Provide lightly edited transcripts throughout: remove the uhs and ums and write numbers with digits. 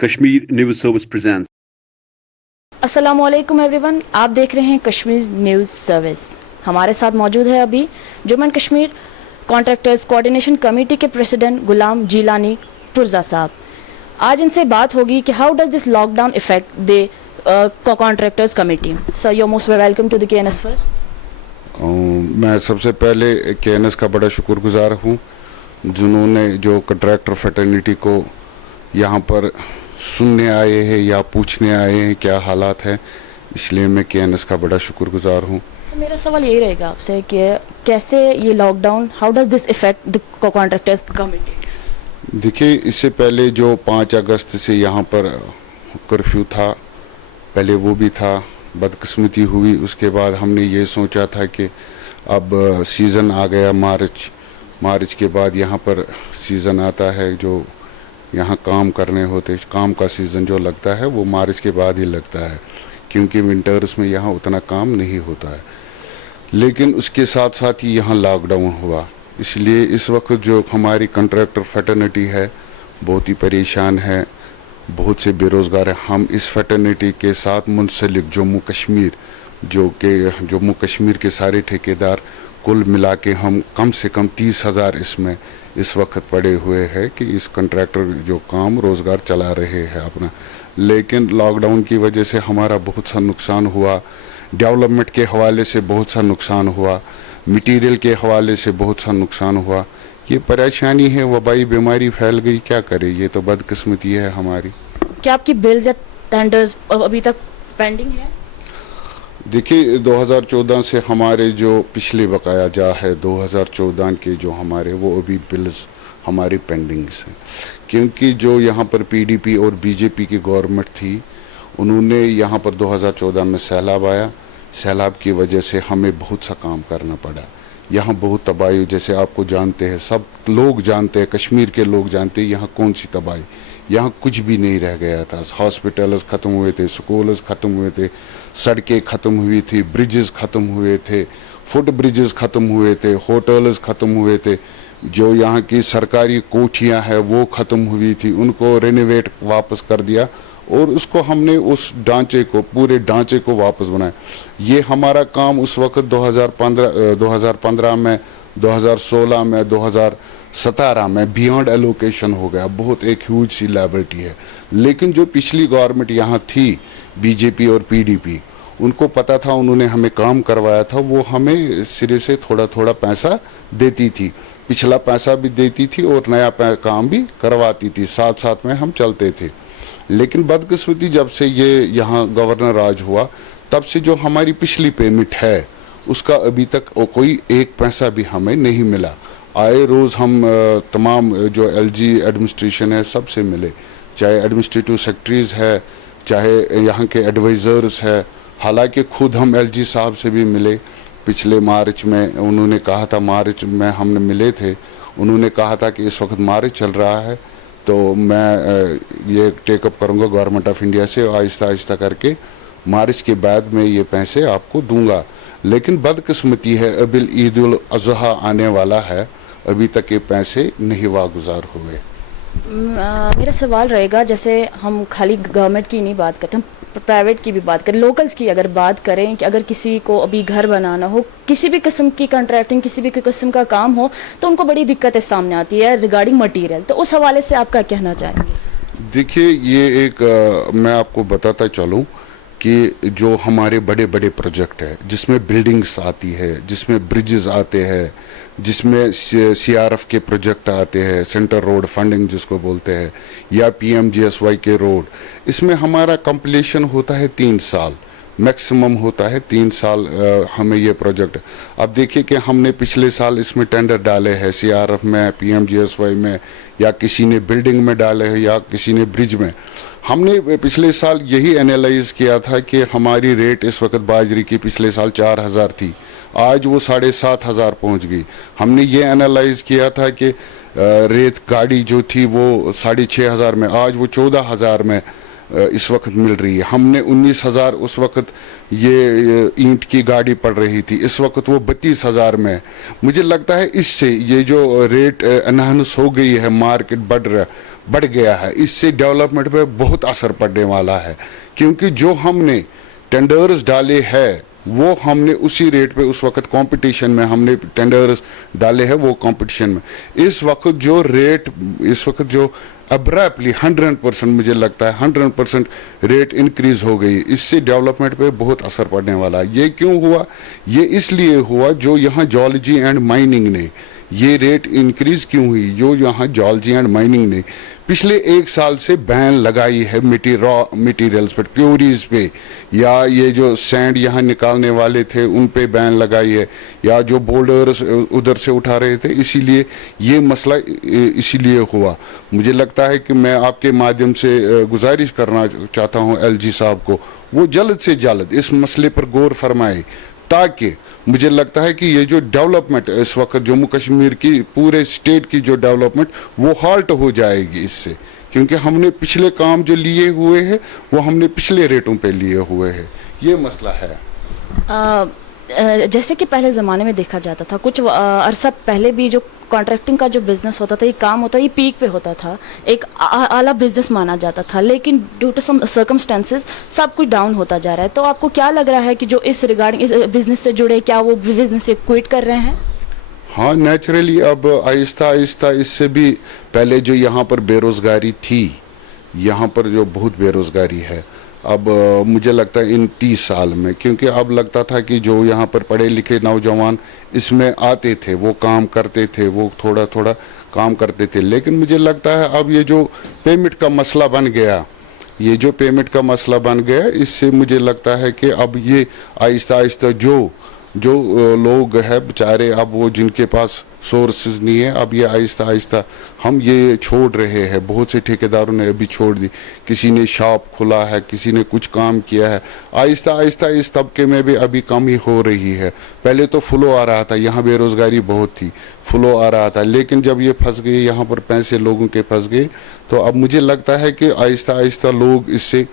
Kashmir News Service presents. अस्सलाम वालेकुम everyone, आप देख रहे हैं कश्मीर न्यूज़ सर्विस। हमारे साथ मौजूद है अभी Jammu and Kashmir contractors coordination committee के प्रेसिडेंट गुलाम जीलानी पुरजा साहब। आज इनसे बात होगी कि how does this lockdown effect the contractors committee. Sir, you are most welcome to the KNS first. मैं सबसे पहले केएनएस का बड़ा शुक्रगुजार हूँ जिन्होंने जो कॉन्ट्रैक्टर फ्रेटर्निटी को यहाँ पर सुनने आए हैं या पूछने आए हैं क्या हालात है, इसलिए मैं केएनएस का बड़ा शुक्रगुजार हूँ। मेरा सवाल यही रहेगा आपसे कि कैसे ये lockdown, how does this effect the contractors committee. देखिए, इससे पहले जो 5 अगस्त से यहाँ पर कर्फ्यू था, पहले वो भी था, बदकिस्मती हुई। उसके बाद हमने ये सोचा था कि अब सीज़न आ गया, मार्च के बाद यहाँ पर सीज़न आता है, जो यहाँ काम करने होते, काम का सीज़न जो लगता है वो मार्च के बाद ही लगता है, क्योंकि विंटर्स में यहाँ उतना काम नहीं होता है। लेकिन उसके साथ साथ ही यहाँ लॉकडाउन हुआ, इसलिए इस वक्त जो हमारी कॉन्ट्रैक्टर फ्रेटर्निटी है बहुत ही परेशान है, बहुत से बेरोज़गार हैं। हम इस फ्रेटर्निटी के साथ मुंसलिक जम्मू कश्मीर के सारे ठेकेदार कुल मिला के हम कम से कम 30,000 इसमें इस वक्त पड़े हुए हैं कि इस कॉन्ट्रैक्टर जो काम रोज़गार चला रहे हैं अपना। लेकिन लॉकडाउन की वजह से हमारा बहुत सा नुकसान हुआ, डेवलपमेंट के हवाले से बहुत सा नुकसान हुआ, मटेरियल के हवाले से बहुत सा नुकसान हुआ। ये परेशानी है, वबाई बीमारी फैल गई, क्या करे, ये तो बदकिस्मती है हमारी। क्या आपकी बिल्स या टेंडर्स अभी तक पेंडिंग है? देखिए, 2014 से हमारे जो पिछले बकाया जा है 2014 के जो हमारे, वो अभी बिल्स हमारे पेंडिंग हैं, क्योंकि जो यहाँ पर पीडीपी और बीजेपी की गवर्नमेंट थी, उन्होंने यहाँ पर 2014 में सैलाब आया, सैलाब की वजह से हमें बहुत सा काम करना पड़ा। यहाँ बहुत तबाही, जैसे आपको जानते हैं, सब लोग जानते हैं, कश्मीर के लोग जानते हैं यहाँ कौन सी तबाही, यहाँ कुछ भी नहीं रह गया था। हॉस्पिटल्स ख़त्म हुए थे, स्कूल्स ख़त्म हुए थे, सड़कें ख़त्म हुई थी, ब्रिजेस ख़त्म हुए थे, फुट ब्रिजेस ख़त्म हुए थे, होटल्स ख़त्म हुए थे, जो यहाँ की सरकारी कोठियाँ हैं वो ख़त्म हुई थी, उनको रेनोवेट वापस कर दिया और उसको हमने उस ढांचे को, पूरे ढांचे को वापस बनाया। ये हमारा काम उस वक्त 2015 में, 2016 में, 2017 में बियॉन्ड एलोकेशन हो गया, बहुत एक ह्यूज सी लायबिलिटी है। लेकिन जो पिछली गवर्नमेंट यहाँ थी, बीजेपी और पीडीपी, उनको पता था, उन्होंने हमें काम करवाया था, वो हमें सिरे से थोड़ा थोड़ा पैसा देती थी, पिछला पैसा भी देती थी और नया काम भी करवाती थी, साथ साथ में हम चलते थे। लेकिन बदकिस्मती जब से ये यहाँ गवर्नर राज हुआ, तब से जो हमारी पिछली पेमेंट है उसका अभी तक कोई एक पैसा भी हमें नहीं मिला। आए रोज़ हम तमाम जो एलजी एडमिनिस्ट्रेशन है सबसे मिले, चाहे एडमिनिस्ट्रेटिव सेक्रेटरीज है, चाहे यहाँ के एडवाइज़र्स है। हालांकि खुद हम एलजी साहब से भी मिले पिछले मार्च में, उन्होंने कहा था, मार्च में हमने मिले थे, उन्होंने कहा था कि इस वक्त मार्च चल रहा है तो मैं ये टेकअप करूँगा गवर्नमेंट ऑफ इंडिया से, आहिस्ता आहिस्ता करके मार्च के बाद में ये पैसे आपको दूंगा। लेकिन बदकिस्मती है, अभी ईद उल अज़हा आने वाला है, अभी तक ये पैसे नहीं वागुजार हुए। मेरा सवाल रहेगा, जैसे हम खाली गवर्नमेंट की नहीं बात करते, हम प्राइवेट की भी बात करें, लोकल्स की अगर बात करें कि अगर किसी को अभी घर बनाना हो, किसी भी किस्म की कॉन्ट्रैक्टिंग, किसी भी किस्म का काम हो, तो उनको बड़ी दिक्कतें सामने आती है रिगार्डिंग मटीरियल। तो उस हवाले से आप क्या कहना चाहेंगे? देखिए, ये एक मैं आपको बताता चलूँ कि जो हमारे बड़े बड़े प्रोजेक्ट है, जिसमें बिल्डिंग्स आती है, जिसमें ब्रिजेस आते हैं, जिसमें सीआरएफ के प्रोजेक्ट आते हैं, सेंटर रोड फंडिंग जिसको बोलते हैं, या पीएमजीएसवाई के रोड, इसमें हमारा कंप्लीशन होता है 3 साल, मैक्सिमम होता है 3 साल हमें ये प्रोजेक्ट। अब देखिए कि हमने पिछले साल इसमें टेंडर डाले हैं, सीआरएफ में, पीएमजीएसवाई में, या किसी ने बिल्डिंग में डाले हैं, या किसी ने ब्रिज में। हमने पिछले साल यही एनालाइज किया था कि हमारी रेट इस वक्त बाजरी की पिछले साल 4,000 थी, आज वो 7,500 पहुंच गई। हमने ये एनालाइज किया था कि रेत गाड़ी जो थी वो 6,500 में, आज वो 14,000 में इस वक्त मिल रही है। हमने 19,000 उस वक्त ये ईंट की गाड़ी पड़ रही थी, इस वक्त वो 32,000 में है। मुझे लगता है इससे ये जो रेट एनहांस हो गई है, मार्केट बढ़ गया है, इससे डेवलपमेंट पे बहुत असर पड़ने वाला है, क्योंकि जो हमने टेंडर्स डाले हैं वो हमने उसी रेट पे उस वक्त कंपटीशन में हमने टेंडर्स डाले हैं, वो कंपटीशन में इस वक्त जो रेट इस वक्त जो अब्रप्टली 100% मुझे लगता है 100% रेट इंक्रीज हो गई। इससे डेवलपमेंट पे बहुत असर पड़ने वाला है। ये क्यों हुआ? ये इसलिए हुआ जो यहाँ जियोलॉजी एंड माइनिंग ने ये रेट इंक्रीज क्यों हुई, जो यहाँ जियोलॉजी एंड माइनिंग ने पिछले 1 साल से बैन लगाई है रॉ मटेरियल्स पर, क्यूरीज पे, या ये जो सैंड यहाँ निकालने वाले थे उन पे बैन लगाई है, या जो बोल्डर्स उधर से उठा रहे थे, इसीलिए ये मसला इसीलिए हुआ। मुझे लगता है कि मैं आपके माध्यम से गुजारिश करना चाहता हूँ एलजी साहब को, वो जल्द से जल्द इस मसले पर गौर फरमाए, ताकि मुझे लगता है कि ये जो डेवलपमेंट इस वक्त जम्मू कश्मीर की पूरे स्टेट की जो डेवलपमेंट वो हाल्ट हो जाएगी इससे, क्योंकि हमने पिछले काम जो लिए हुए हैं वो हमने पिछले रेटों पे लिए हुए हैं। ये मसला है। जैसे कि पहले ज़माने में देखा जाता था, कुछ अरसा पहले भी जो कॉन्ट्रैक्टिंग का जो बिज़नेस होता था, ये काम होता, ये पीक पे होता था, एक आला बिजनेस माना जाता था, लेकिन ड्यू टू सम सर्कमस्टेंसेस सब कुछ डाउन होता जा रहा है। तो आपको क्या लग रहा है कि जो इस रिगार्डिंग इस बिज़नेस से जुड़े, क्या वो बिज़नेस से क्विट कर रहे हैं? हाँ, नेचुरली अब आहिस्ता आहिस्ता इससे भी पहले जो यहाँ पर बेरोज़गारी थी, यहाँ पर जो बहुत बेरोज़गारी है, अब मुझे लगता है इन 30 साल में, क्योंकि अब लगता था कि जो यहाँ पर पढ़े लिखे नौजवान इसमें आते थे, वो काम करते थे, वो थोड़ा थोड़ा काम करते थे, लेकिन मुझे लगता है अब ये जो पेमेंट का मसला बन गया, ये जो पेमेंट का मसला बन गया, इससे मुझे लगता है कि अब ये आहिस्ता आहिस्ता जो लोग हैं बेचारे, अब वो जिनके पास सोर्सेज नहीं है, अब ये आहिस्ता आहिस्ता हम ये छोड़ रहे हैं। बहुत से ठेकेदारों ने अभी छोड़ दी, किसी ने शॉप खुला है, किसी ने कुछ काम किया है। आहिस्ता आहिस्ता इस तबके में भी अभी कमी हो रही है। पहले तो फ्लो आ रहा था, यहाँ बेरोज़गारी बहुत थी, फ्लो आ रहा था, लेकिन जब ये फंस गए, यहाँ पर पैसे लोगों के फंस गए, तो अब मुझे लगता है कि आहिस्ता आहिस्ता लोग इससे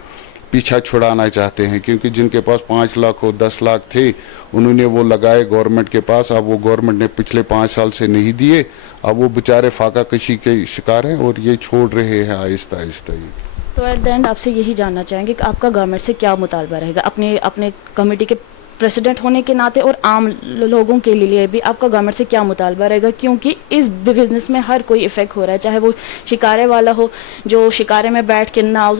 पीछा छुड़ाना चाहते हैं, क्योंकि जिनके पास 5 लाख हो 10 लाख थे, उन्होंने वो लगाए गवर्नमेंट के पास, अब वो गवर्नमेंट ने पिछले 5 साल से नहीं दिए, अब वो बेचारे फाका कशी के शिकार हैं और ये छोड़ रहे हैं आहिस्ता आहिस्ता ही। तो एट द एंड आपसे यही जानना चाहेंगे कि आपका गवर्नमेंट से क्या मुतालबा रहेगा, अपने कमेटी के प्रेसिडेंट होने के नाते और आम लोगों के लिए भी आपका गवर्नमेंट से क्या मुतालबा रहेगा, क्योंकि इस बिज़नेस में हर कोई इफ़ेक्ट हो रहा है, चाहे वो शिकारे वाला हो जो शिकारे में बैठ के ना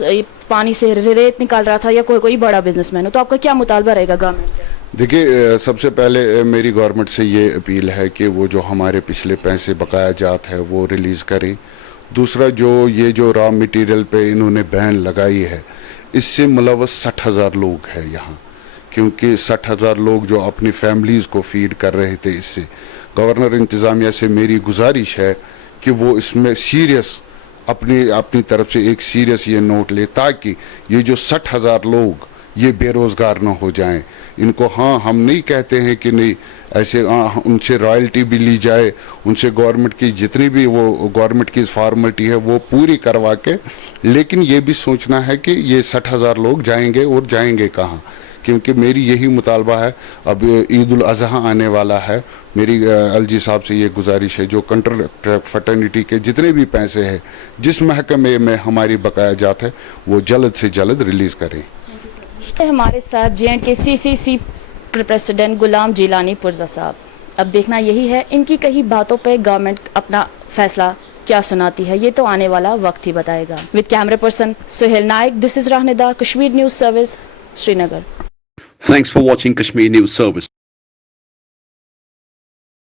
पानी से रेत निकाल रहा था, या कोई बड़ा बिजनेसमैन हो। तो आपका क्या मुतालबा रहेगा गवर्नमेंट से? देखिए, सबसे पहले मेरी गवर्नमेंट से ये अपील है कि वो जो हमारे पिछले पैसे बकाया जात है वो रिलीज़ करें। दूसरा, जो रॉ मटेरियल पे इन्होंने बैन लगाई है, इससे मुलव्वस 60,000 लोग हैं यहाँ, क्योंकि 60,000 लोग जो अपनी फैमिलीज़ को फीड कर रहे थे। इससे गवर्नर इंतज़ामिया से मेरी गुजारिश है कि वो इसमें सीरियस अपनी तरफ से एक सीरियस ये नोट ले, ताकि ये जो 60,000 लोग ये बेरोज़गार ना हो जाएं। इनको, हाँ, हम नहीं कहते हैं कि नहीं, ऐसे उनसे रॉयल्टी भी ली जाए, उनसे गवर्नमेंट की जितनी भी वो गवर्नमेंट की फॉर्मेलिटी है वो पूरी करवा के, लेकिन ये भी सोचना है कि ये 60,000 लोग जाएंगे और जाएंगे कहाँ, क्योंकि मेरी यही मुतालबा है। अब ईद उल अज़हा आने वाला है, मेरी एलजी साहब से ये गुजारिश है, जो कंट्रैक्ट फटर्निटी के जितने भी पैसे हैं जिस महकमे में हमारी बकाया जात है, वो जल्द से जल्द रिलीज़ करें। हमारे साथ JNK CCC प्रेसिडेंट गुलाम जिलानी पुरजा साहब। अब देखना यही है इनकी कई बातों पे गवर्नमेंट अपना फैसला क्या सुनाती है, ये तो आने वाला वक्त ही बताएगा। With camera person Suhail Naik, this is Rahneda, Kashmir news service, Srinagar. Thanks for watching Kashmir News Service.